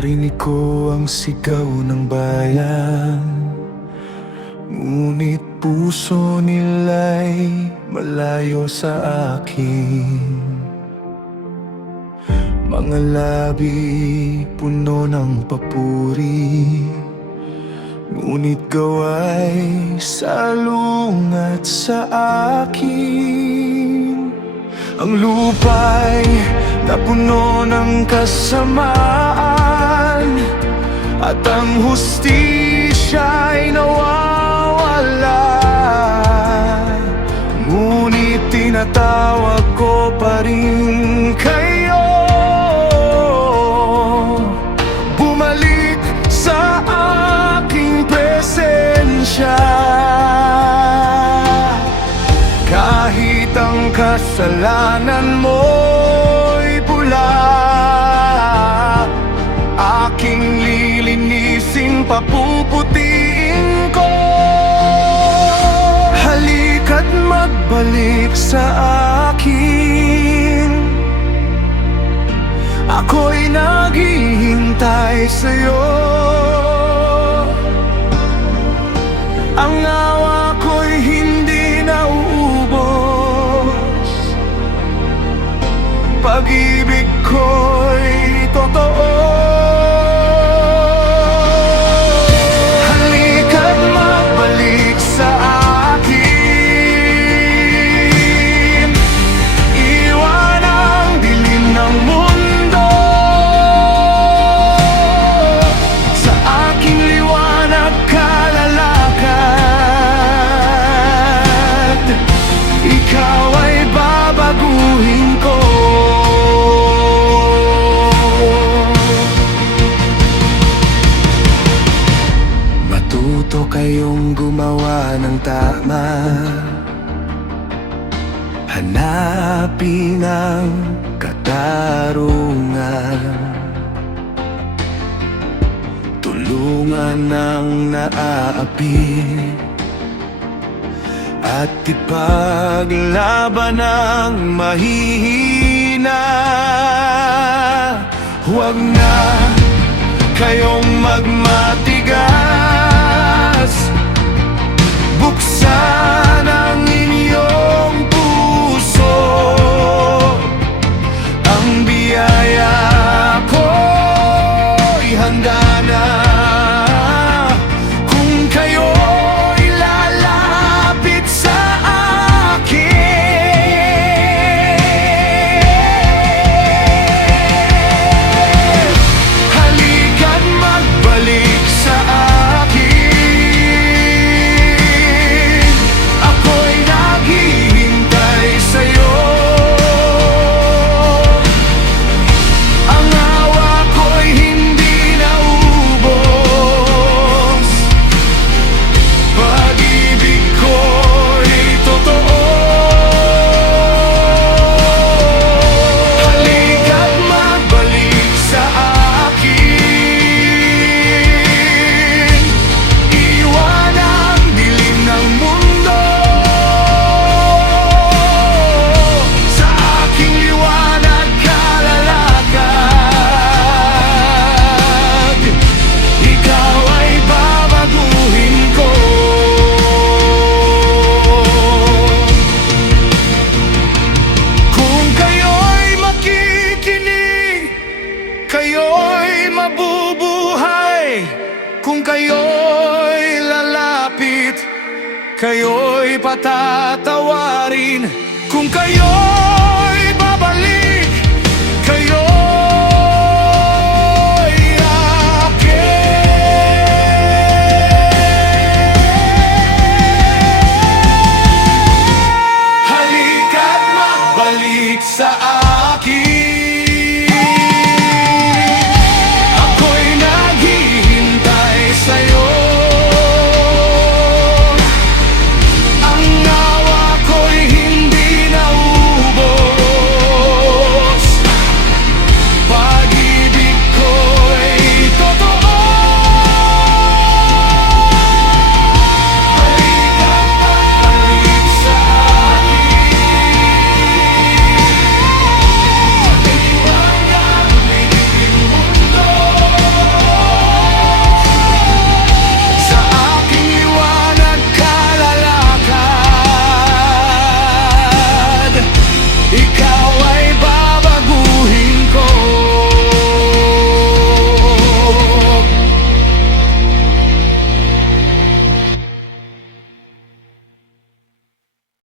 Narinig ko ang sigaw ng bayan, ngunit puso nila'y malayo sa akin. Mga labi puno ng papuri, ngunit gawa'y salungat sa akin. Ang lupa'y napuno ng kasamaan, at ang hustisya'y nawawala. Ngunit tinatawag ko pa rin kayo, bumalik sa aking presensya. Kahit ang kasalanan mo'y pula, aking lilinisin, papuputiin ko. Halika't magbalik sa akin, ako'y naghihintay sa'yo. Ang awa ko'y hindi nauubos, pag-ibig ko'y totoo. Halika't magbalik sa akin, iwan ang dilim ng mundo. Sa aking liwanag ka lalakad, ikaw ay babaguhin ko. Matuto kayong gumawa ng tama, hanapin ang katarungan, tulungan ang naaapi, at ipaglaban ang mahihina. Huwag na kayong magmatigas, buksan ang inyong puso. Ang biyaya ko'y handa na, kung kayo'y lalapit sa akin. Halika't magbalik sa akin, ako'y naghihintay sa'yo. Ang awa ko'y hindi naubos, pag-ibig ko'y totoo. Halika't magbalik sa akin, iwan ang dilim ng mundo. Sa aking liwanag ka lalakad, ikaw ay babaguhin ko. Kung kayo'y makikinig, kayo'y mabubuhay. Kung kayo'y lalapit, kayo'y patatawarin. Kung kayo'y